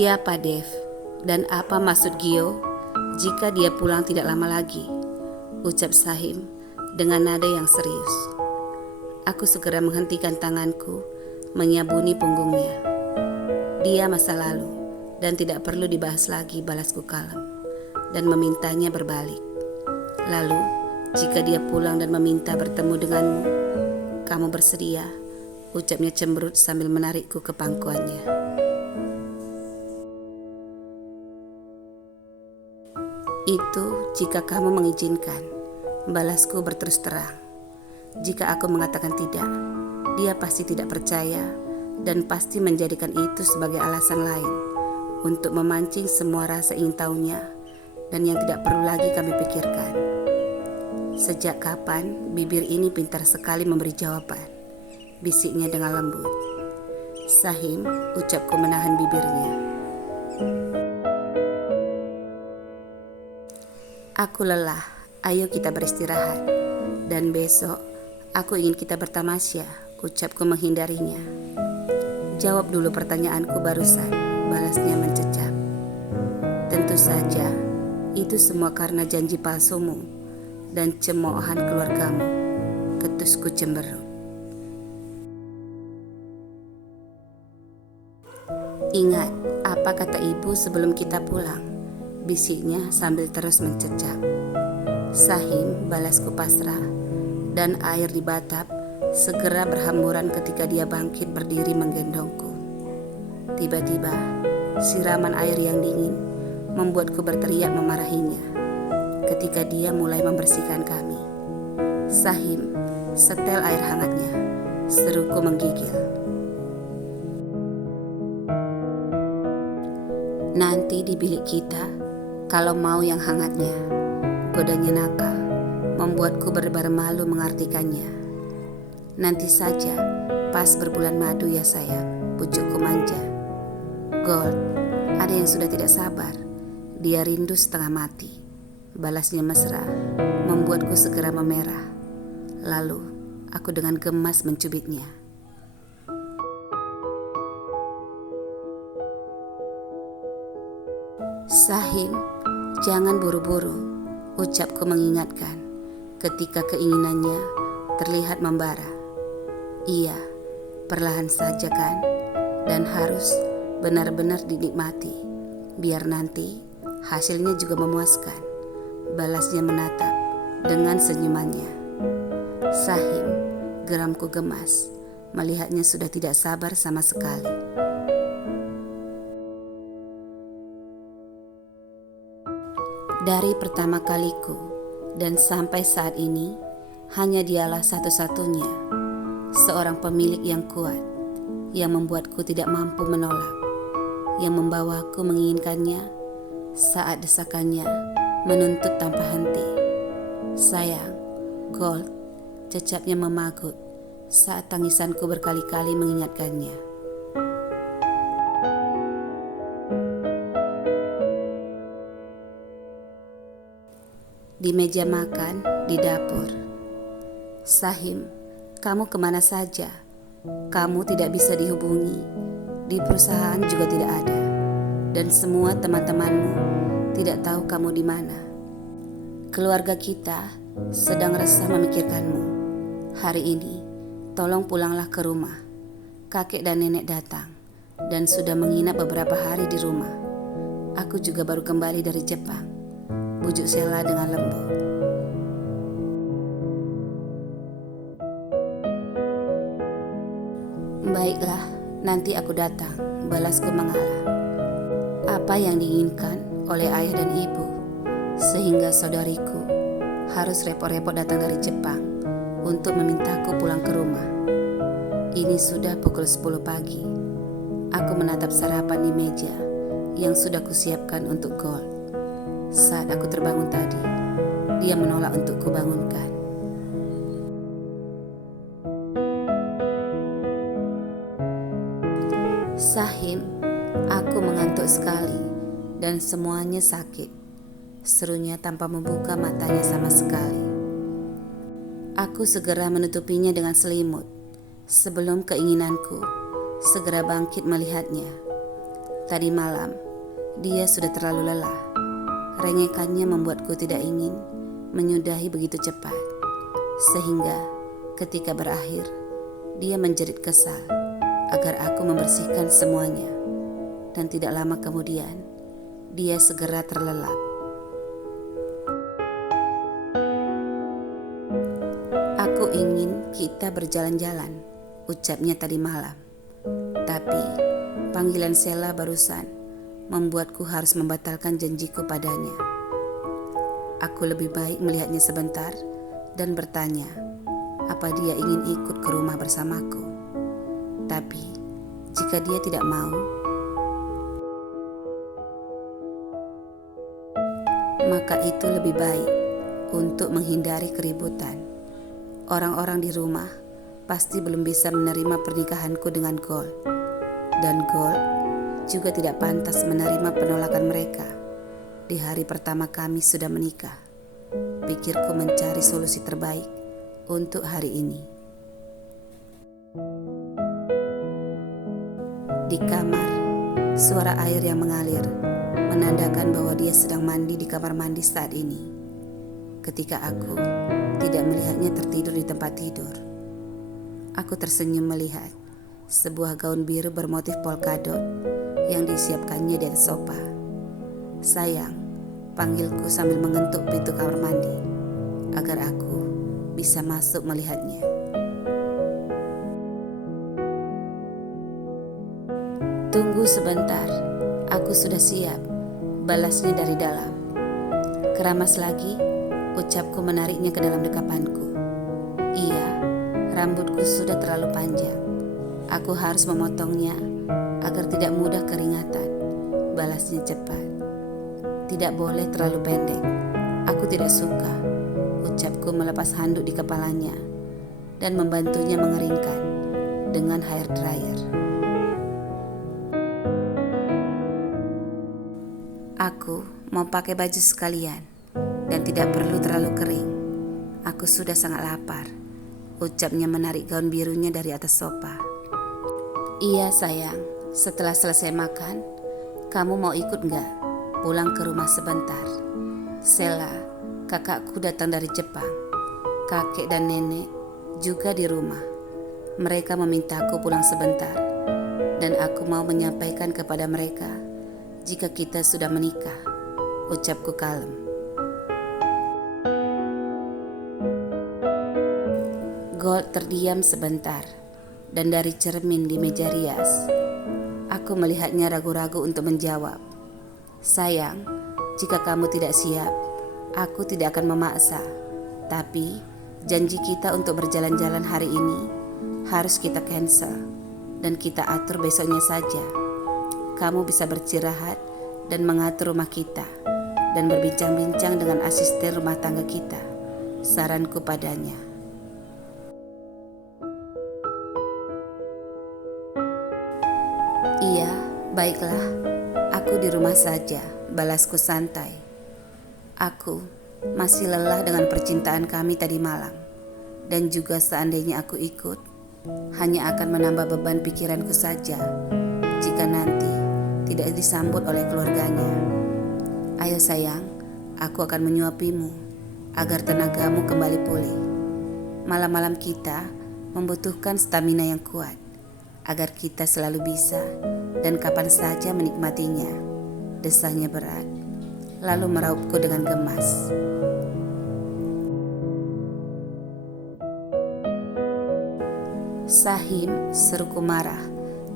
Siapa Dev? Dan apa maksud Gio jika dia pulang tidak lama lagi? Ucap Sahim dengan nada yang serius. Aku segera menghentikan tanganku menyabuni punggungnya. Dia masa lalu dan tidak perlu dibahas lagi, balasku kalem dan memintanya berbalik. Lalu jika dia pulang dan meminta bertemu denganmu, kamu bersedia? Ucapnya cemberut sambil menarikku ke pangkuannya. Itu jika kamu mengizinkan, balasku berterus terang. Jika aku mengatakan tidak, dia pasti tidak percaya dan pasti menjadikan itu sebagai alasan lain untuk memancing semua rasa ingin tahunya dan yang tidak perlu lagi kami pikirkan. Sejak kapan bibir ini pintar sekali memberi jawaban? Bisiknya dengan lembut. Sahim, ucapku menahan bibirnya. Aku lelah, ayo kita beristirahat. Dan besok, aku ingin kita bertamasya, ucapku menghindarinya. Jawab dulu pertanyaanku barusan, balasnya mencecap. Tentu saja, itu semua karena janji palsumu dan cemoohan keluargamu, ketusku cemberut. Ingat, apa kata ibu sebelum kita pulang? Bisiknya sambil terus mencecap. Sahim, balasku pasrah, dan air di batap segera berhamburan ketika dia bangkit berdiri menggendongku. Tiba-tiba, siraman air yang dingin membuatku berteriak memarahinya ketika dia mulai membersihkan kami. Sahim, setel air hangatnya, seruku menggigil. Nanti di bilik kita, kalau mau yang hangatnya, godanya nakal, membuatku berdebar malu mengartikannya. Nanti saja, pas berbulan madu ya sayang, pucukku manja. Gold, ada yang sudah tidak sabar, dia rindu setengah mati, balasnya mesra, membuatku segera memerah. Lalu, aku dengan gemas mencubitnya. Sahim, jangan buru-buru, ucapku mengingatkan ketika keinginannya terlihat membara. Iya, perlahan saja kan, dan harus benar-benar dinikmati, biar nanti hasilnya juga memuaskan, balasnya menatap dengan senyumannya. Sahim, geramku gemas, melihatnya sudah tidak sabar sama sekali. Dari pertama kaliku dan sampai saat ini, hanya dialah satu-satunya, seorang pemilik yang kuat, yang membuatku tidak mampu menolak, yang membawaku menginginkannya saat desakannya menuntut tanpa henti. Sayang, Gold, cecapnya memagut saat tangisanku berkali-kali mengingatkannya. Di meja makan, di dapur. Sahim, kamu kemana saja? Kamu tidak bisa dihubungi. Di perusahaan juga tidak ada. Dan semua teman-temanmu tidak tahu kamu di mana. Keluarga kita sedang resah memikirkanmu. Hari ini, tolong pulanglah ke rumah. Kakek dan nenek datang dan sudah menginap beberapa hari di rumah. Aku juga baru kembali dari Jepang, bujuk Sheila dengan lembut. Baiklah, nanti aku datang, balasku mengalah. Apa yang diinginkan oleh ayah dan ibu, sehingga saudariku harus repot-repot datang dari Jepang untuk memintaku pulang ke rumah. Ini sudah pukul 10 pagi. Aku menatap sarapan di meja yang sudah kusiapkan untuk Gold. Saat aku terbangun tadi, dia menolak untuk kubangunkan. Sahim, aku mengantuk sekali dan semuanya sakit, serunya tanpa membuka matanya sama sekali. Aku segera menutupinya dengan selimut sebelum keinginanku segera bangkit melihatnya. Tadi malam, dia sudah terlalu lelah. Rengekannya membuatku tidak ingin menyudahi begitu cepat. Sehingga ketika berakhir, dia menjerit kesal agar aku membersihkan semuanya. Dan tidak lama kemudian, dia segera terlelap. Aku ingin kita berjalan-jalan, ucapnya tadi malam. Tapi panggilan Sheila barusan membuatku harus membatalkan janjiku padanya. Aku lebih baik melihatnya sebentar dan bertanya apa dia ingin ikut ke rumah bersamaku. Tapi jika dia tidak mau, maka itu lebih baik untuk menghindari keributan. Orang-orang di rumah pasti belum bisa menerima pernikahanku dengan Gold. Dan Gold juga tidak pantas menerima penolakan mereka. Di hari pertama kami sudah menikah. Pikirku mencari solusi terbaik untuk hari ini. Di kamar, suara air yang mengalir menandakan bahwa dia sedang mandi di kamar mandi saat ini. Ketika aku tidak melihatnya tertidur di tempat tidur, aku tersenyum melihat sebuah gaun biru bermotif polkadot yang disiapkannya di atas sofa. Sayang, panggilku sambil mengetuk pintu kamar mandi agar aku bisa masuk melihatnya. Tunggu sebentar, aku sudah siap, balasnya dari dalam. Keramas lagi, ucapku menariknya ke dalam dekapanku. Iya, rambutku sudah terlalu panjang. Aku harus memotongnya agar tidak mudah keringatan, balasnya cepat. Tidak boleh terlalu pendek, aku tidak suka, ucapku melepas handuk di kepalanya dan membantunya mengeringkan dengan hair dryer. Aku mau pakai baju sekalian dan tidak perlu terlalu kering. Aku sudah sangat lapar, ucapnya menarik gaun birunya dari atas sofa. Iya sayang, setelah selesai makan, kamu mau ikut gak pulang ke rumah sebentar? Sheila, kakakku datang dari Jepang. Kakek dan nenek juga di rumah. Mereka memintaku pulang sebentar, dan aku mau menyampaikan kepada mereka jika kita sudah menikah, ucapku kalem. Gold terdiam sebentar, dan dari cermin di meja rias, aku melihatnya ragu-ragu untuk menjawab. Sayang, jika kamu tidak siap, aku tidak akan memaksa. Tapi janji kita untuk berjalan-jalan hari ini harus kita cancel dan kita atur besoknya saja. Kamu bisa beristirahat dan mengatur rumah kita dan berbincang-bincang dengan asisten rumah tangga kita, saranku padanya. Iya, baiklah, aku di rumah saja, balasku santai. Aku masih lelah dengan percintaan kami tadi malam, dan juga seandainya aku ikut, hanya akan menambah beban pikiranku saja jika nanti tidak disambut oleh keluarganya. Ayo sayang, aku akan menyuapimu agar tenagamu kembali pulih. Malam-malam kita membutuhkan stamina yang kuat agar kita selalu bisa dan kapan saja menikmatinya. Desahnya berat, lalu meraupku dengan gemas. Sahim, seruku marah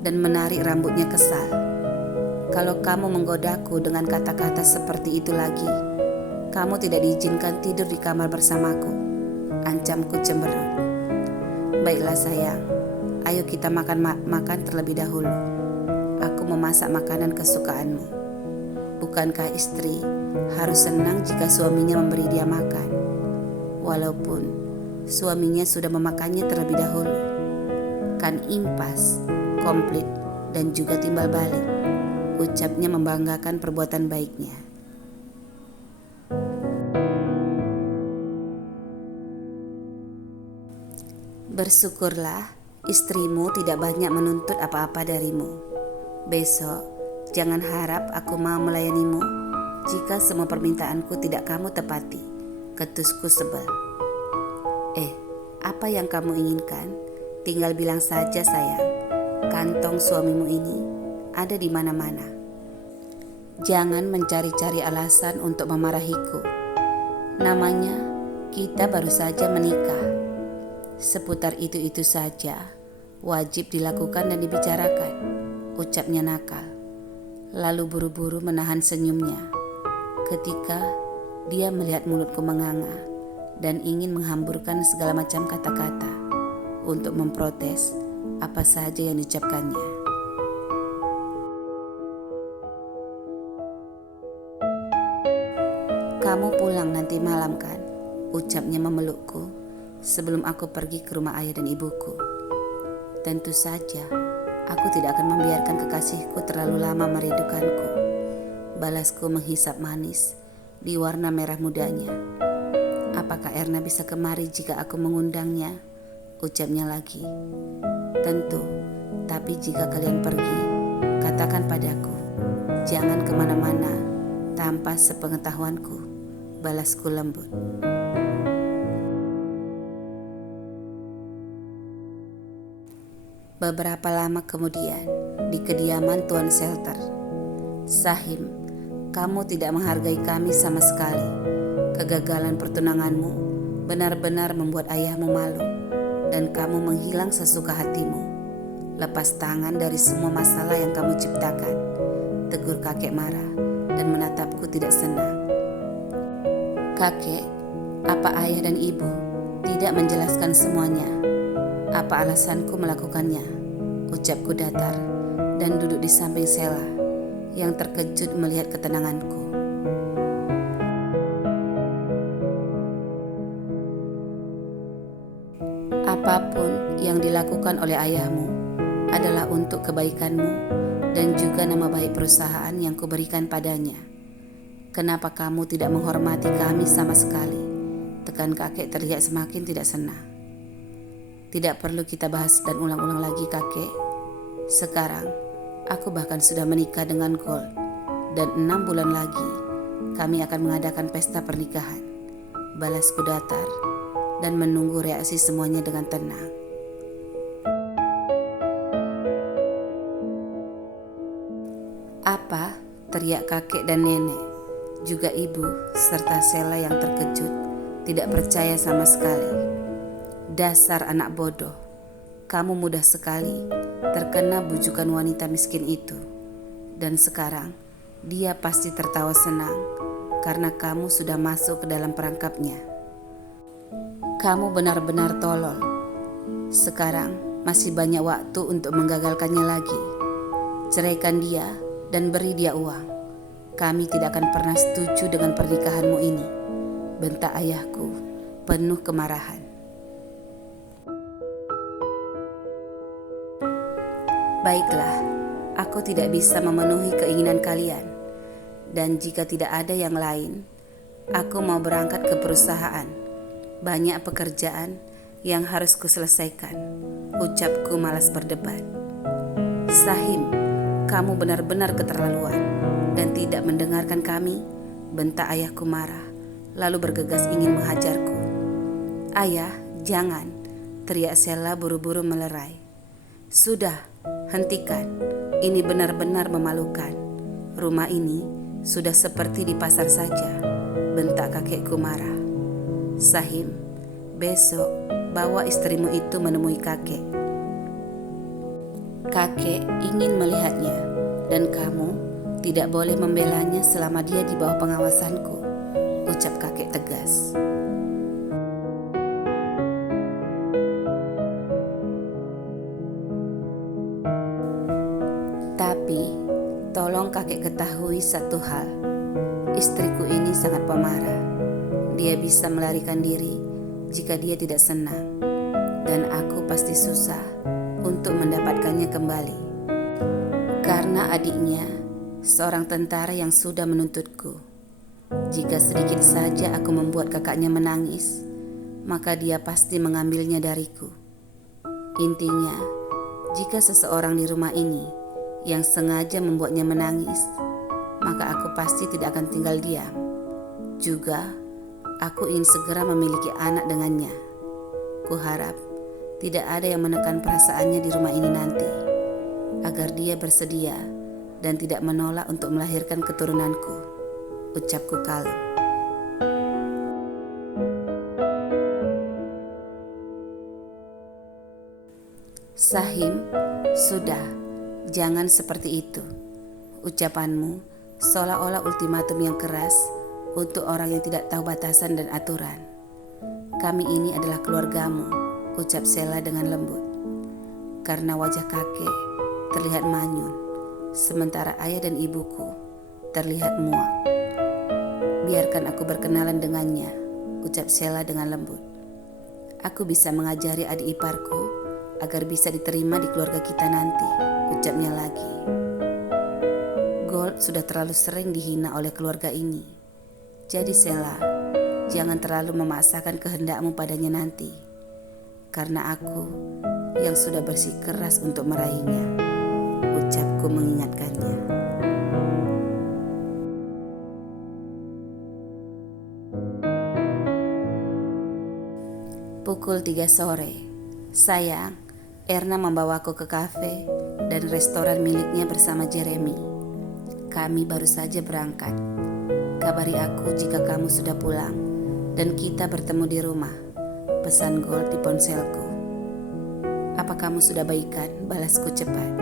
dan menarik rambutnya kesal. Kalau kamu menggodaku dengan kata-kata seperti itu lagi, kamu tidak diizinkan tidur di kamar bersamaku, ancamku cemberut. Baiklah sayang, ayo kita makan terlebih dahulu. Aku memasak makanan kesukaanmu. Bukankah istri harus senang jika suaminya memberi dia makan? Walaupun suaminya sudah memakannya terlebih dahulu. Kan impas, komplit, dan juga timbal balik, ucapnya membanggakan perbuatan baiknya. Bersyukurlah istrimu tidak banyak menuntut apa-apa darimu. Besok Jangan harap aku mau melayanimu jika semua permintaanku tidak kamu tepati. Ketusku sebel. Apa yang kamu inginkan? Tinggal bilang saja sayang. Kantong suamimu ini ada di mana-mana. Jangan mencari-cari alasan untuk memarahiku. Namanya kita baru saja menikah. Seputar itu-itu saja wajib dilakukan dan dibicarakan, ucapnya nakal. Lalu buru-buru menahan senyumnya ketika dia melihat mulutku menganga dan ingin menghamburkan segala macam kata-kata untuk memprotes apa saja yang diucapkannya. Kamu pulang nanti malam kan? Ucapnya memelukku sebelum aku pergi ke rumah ayah dan ibuku. Tentu saja aku tidak akan membiarkan kekasihku terlalu lama merindukanku. Balasku menghisap manis di warna merah mudanya. Apakah Erna bisa kemari jika aku mengundangnya? Ucapnya lagi. Tentu, tapi jika kalian pergi, katakan padaku. Jangan kemana-mana tanpa sepengetahuanku. Balasku lembut. Beberapa lama kemudian, di kediaman Tuan Shelter. Sahim, kamu tidak menghargai kami sama sekali. Kegagalan pertunanganmu benar-benar membuat ayahmu malu dan kamu menghilang sesuka hatimu. Lepas tangan dari semua masalah yang kamu ciptakan. Tegur kakek marah dan menatapku tidak senang. Kakek, apa ayah dan ibu tidak menjelaskan semuanya? Apa alasanku melakukannya? Ucapku datar dan duduk di samping Sela yang terkejut melihat ketenanganku. Apapun yang dilakukan oleh ayahmu adalah untuk kebaikanmu dan juga nama baik perusahaan yang kuberikan padanya. Kenapa kamu tidak menghormati kami sama sekali? Tekan kakek terlihat semakin tidak senang. Tidak perlu kita bahas dan ulang-ulang lagi kakek. Sekarang aku bahkan sudah menikah dengan Gold dan 6 bulan lagi kami akan mengadakan pesta pernikahan. Balasku datar dan menunggu reaksi semuanya dengan tenang. Apa? Teriak kakek dan nenek, juga ibu serta Sela yang terkejut, tidak percaya sama sekali. Dasar anak bodoh, kamu mudah sekali terkena bujukan wanita miskin itu. Dan sekarang dia pasti tertawa senang karena kamu sudah masuk ke dalam perangkapnya. Kamu benar-benar tolol. Sekarang masih banyak waktu untuk menggagalkannya lagi. Ceraikan dia dan beri dia uang. Kami tidak akan pernah setuju dengan pernikahanmu ini, bentak ayahku penuh kemarahan. Baiklah, aku tidak bisa memenuhi keinginan kalian. Dan jika tidak ada yang lain, aku mau berangkat ke perusahaan. Banyak pekerjaan yang harus kuselesaikan. Ucapku malas berdebat. Sahim, kamu benar-benar keterlaluan dan tidak mendengarkan kami, bentak ayahku marah, lalu bergegas ingin menghajarku. Ayah, jangan, teriak Sela buru-buru melerai. Sudah, hentikan, ini benar-benar memalukan. Rumah ini sudah seperti di pasar saja, bentak kakekku marah. Sahim, besok bawa istrimu itu menemui kakek. Kakek ingin melihatnya dan kamu tidak boleh membelanya selama dia di bawah pengawasanku, ucap kakek tegas. Tapi tolong kakek ketahui satu hal, istriku ini sangat pemarah. Dia bisa melarikan diri jika dia tidak senang, dan aku pasti susah untuk mendapatkannya kembali. Karena adiknya seorang tentara yang sudah menuntutku. Jika sedikit saja aku membuat kakaknya menangis, maka dia pasti mengambilnya dariku. Intinya, jika seseorang di rumah ini yang sengaja membuatnya menangis, maka aku pasti tidak akan tinggal diam. Juga, aku ingin segera memiliki anak dengannya. Kuharap tidak ada yang menekan perasaannya di rumah ini nanti, agar dia bersedia dan tidak menolak untuk melahirkan keturunanku, ucapku kalem. Sahim, sudah, jangan seperti itu. Ucapanmu seolah-olah ultimatum yang keras untuk orang yang tidak tahu batasan dan aturan. Kami ini adalah keluargamu, ucap Sela dengan lembut. Karena wajah kakek terlihat manyun, sementara ayah dan ibuku terlihat muak. Biarkan aku berkenalan dengannya, ucap Sela dengan lembut. Aku bisa mengajari adik iparku agar bisa diterima di keluarga kita nanti, ucapnya lagi. Gold sudah terlalu sering dihina oleh keluarga ini. Jadi Sela, jangan terlalu memaksakan kehendakmu padanya nanti. Karena aku yang sudah bersikeras untuk meraihnya, ucapku mengingatkannya. Pukul 3 sore, sayang, Erna membawaku ke kafe dan restoran miliknya bersama Jeremy. Kami baru saja berangkat. Kabari aku jika kamu sudah pulang dan kita bertemu di rumah, pesan Gold di ponselku. Apa kamu sudah baikan? Balasku cepat.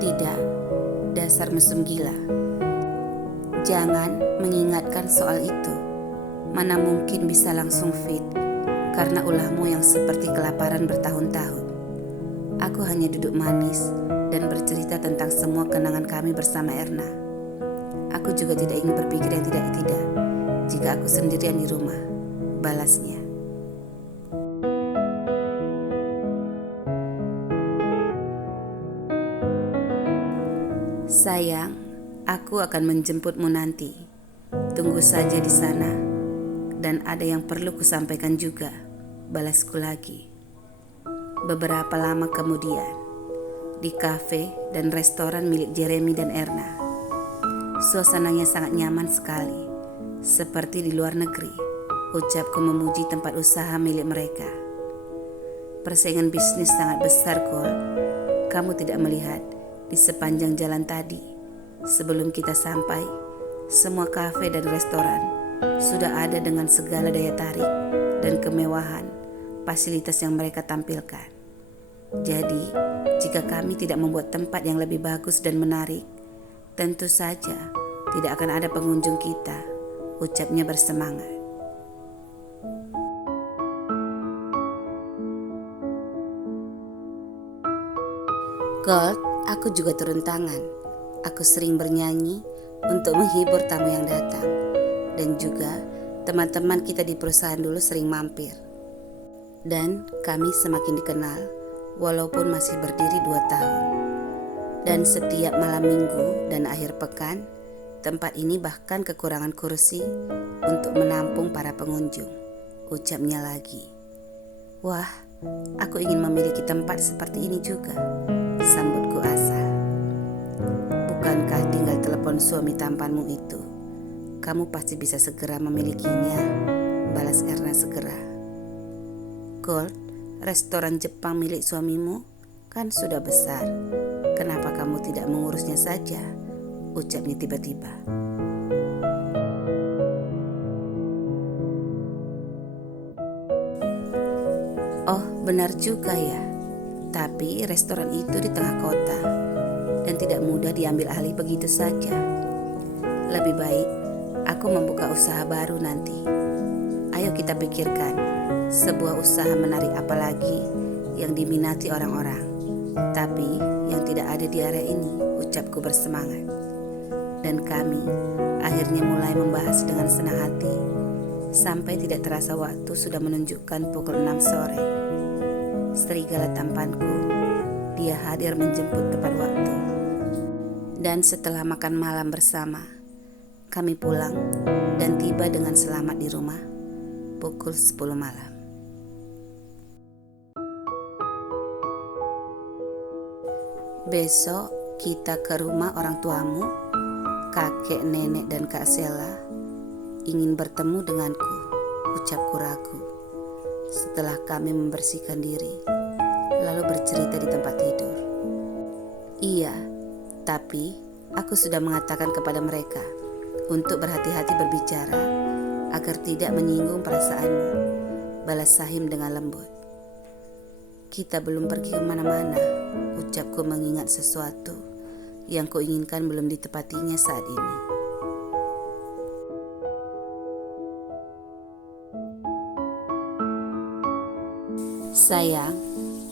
Tidak, dasar mesum gila. Jangan mengingatkan soal itu. Mana mungkin bisa langsung fit karena ulahmu yang seperti kelaparan bertahun-tahun. Aku hanya duduk manis dan bercerita tentang semua kenangan kami bersama Erna. Aku juga tidak ingin berpikir yang tidak-tidak jika aku sendirian di rumah, balasnya. Sayang, aku akan menjemputmu nanti. Tunggu saja di sana. Dan ada yang perlu kusampaikan juga, balasku lagi. Beberapa lama kemudian, di kafe dan restoran milik Jeremy dan Erna. Suasananya sangat nyaman sekali, seperti di luar negeri, ucapku memuji tempat usaha milik mereka. Persaingan bisnis sangat besar, Gold. Kamu tidak melihat di sepanjang jalan tadi, sebelum kita sampai, semua kafe dan restoran sudah ada dengan segala daya tarik dan kemewahan fasilitas yang mereka tampilkan. Jadi, jika kami tidak membuat tempat yang lebih bagus dan menarik, tentu saja tidak akan ada pengunjung kita, ucapnya bersemangat. Gold, aku juga turun tangan. Aku sering bernyanyi untuk menghibur tamu yang datang. Dan juga teman-teman kita di perusahaan dulu sering mampir. Dan kami semakin dikenal walaupun masih berdiri 2 tahun. Dan setiap malam minggu dan akhir pekan, tempat ini bahkan kekurangan kursi untuk menampung para pengunjung, ucapnya lagi. Wah, aku ingin memiliki tempat seperti ini juga, sambutku asal. Bukankah tinggal telepon suami tampanmu itu? Kamu pasti bisa segera memilikinya, balas Erna segera. Gold, restoran Jepang milik suamimu kan sudah besar. Kenapa kamu tidak mengurusnya saja? Ucapnya tiba-tiba. Oh, benar juga ya. Tapi restoran itu di tengah kota dan tidak mudah diambil alih begitu saja. Lebih baik aku membuka usaha baru nanti. Ayo kita pikirkan sebuah usaha menarik apa lagi yang diminati orang-orang, tapi yang tidak ada di area ini, ucapku bersemangat. Dan kami akhirnya mulai membahas dengan senang hati, sampai tidak terasa waktu sudah menunjukkan pukul 6 sore. Serigala tampanku, dia hadir menjemput tepat waktu. Dan setelah makan malam bersama, kami pulang dan tiba dengan selamat di rumah pukul 10 malam. Besok kita ke rumah orang tuamu, kakek, nenek, dan Kak Sela, ingin bertemu denganku, ucapku ragu. Setelah kami membersihkan diri, lalu bercerita di tempat tidur. Iya, tapi aku sudah mengatakan kepada mereka untuk berhati-hati berbicara agar tidak menyinggung perasaanmu, balas Sahim dengan lembut. Kita belum pergi kemana-mana, ucapku mengingat sesuatu yang kuinginkan belum ditepatinya saat ini. Sayang,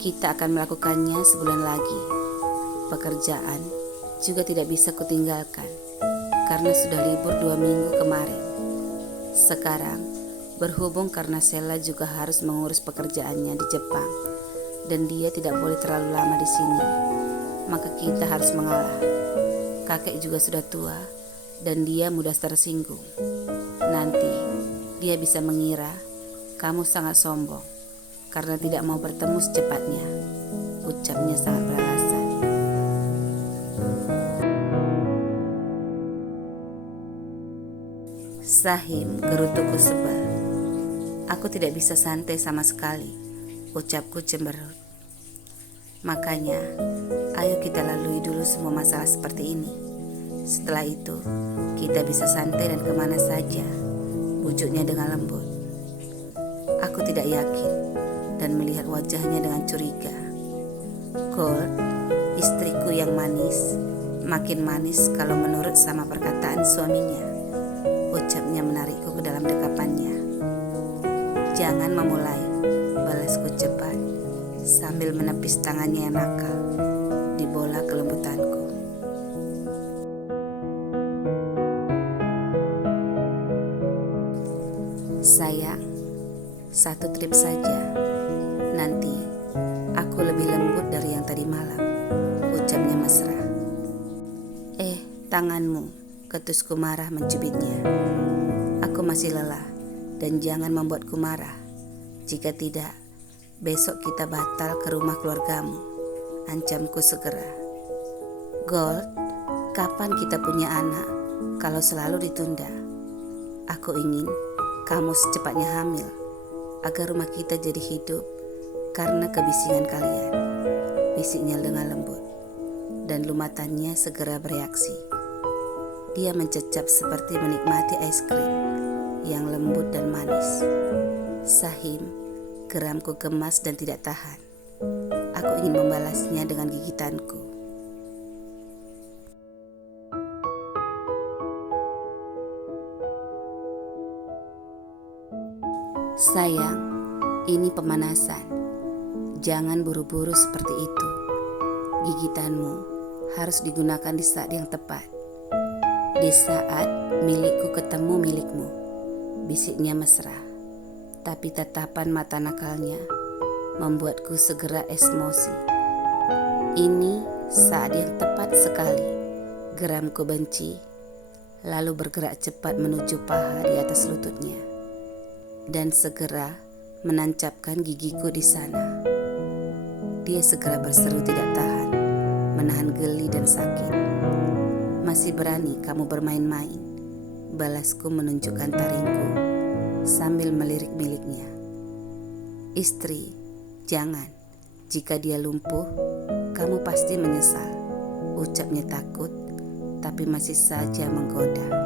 kita akan melakukannya sebulan lagi. Pekerjaan juga tidak bisa kutinggalkan karena sudah libur 2 minggu kemarin. Sekarang, berhubung karena Sela juga harus mengurus pekerjaannya di Jepang dan dia tidak boleh terlalu lama di sini, maka kita harus mengalah. Kakek juga sudah tua dan dia mudah tersinggung. Nanti dia bisa mengira kamu sangat sombong karena tidak mau bertemu secepatnya, ucapnya sangat beralasan. Sahim, gerutuku sebal. Aku tidak bisa santai sama sekali, ucapku cemberut. Makanya, ayo kita lalui dulu semua masalah seperti ini. Setelah itu, kita bisa santai dan kemana saja, bujuknya dengan lembut. Aku tidak yakin dan melihat wajahnya dengan curiga. Gold, istriku yang manis, makin manis kalau menurut sama perkataan suaminya, ucapnya menarikku ke dalam dekapannya. Jangan memulai, balasku cepat sambil menepis tangannya yang nakal di bola kelembutanku. Sayang, satu trip saja. Nanti aku lebih lembut dari yang tadi malam, ucapnya mesra. Tanganmu, ketusku marah mencubitnya. Aku masih lelah dan jangan membuatku marah. Jika tidak, besok kita batal ke rumah keluargamu, ancamku segera. Gold, kapan kita punya anak kalau selalu ditunda? Aku ingin kamu secepatnya hamil agar rumah kita jadi hidup karena kebisingan kalian, bisiknya dengan lembut, dan lumatannya segera bereaksi. Dia mencecap seperti menikmati es krim yang lembut dan manis. Sahim, geramku gemas dan tidak tahan. Aku ingin membalasnya dengan gigitanku. Sayang, ini pemanasan. Jangan buru-buru seperti itu. Gigitanmu harus digunakan di saat yang tepat. Di saat milikku ketemu milikmu, bisiknya mesra. Tapi tatapan mata nakalnya membuatku segera emosi. Ini saat yang tepat sekali. Geramku benci, lalu bergerak cepat menuju paha di atas lututnya. Dan segera menancapkan gigiku di sana. Dia segera berseru tidak tahan, menahan geli dan sakit. Masih berani kamu bermain-main, balasku menunjukkan taringku sambil melirik miliknya. Istri, jangan. Jika dia lumpuh, kamu pasti menyesal, ucapnya takut tapi masih saja menggoda.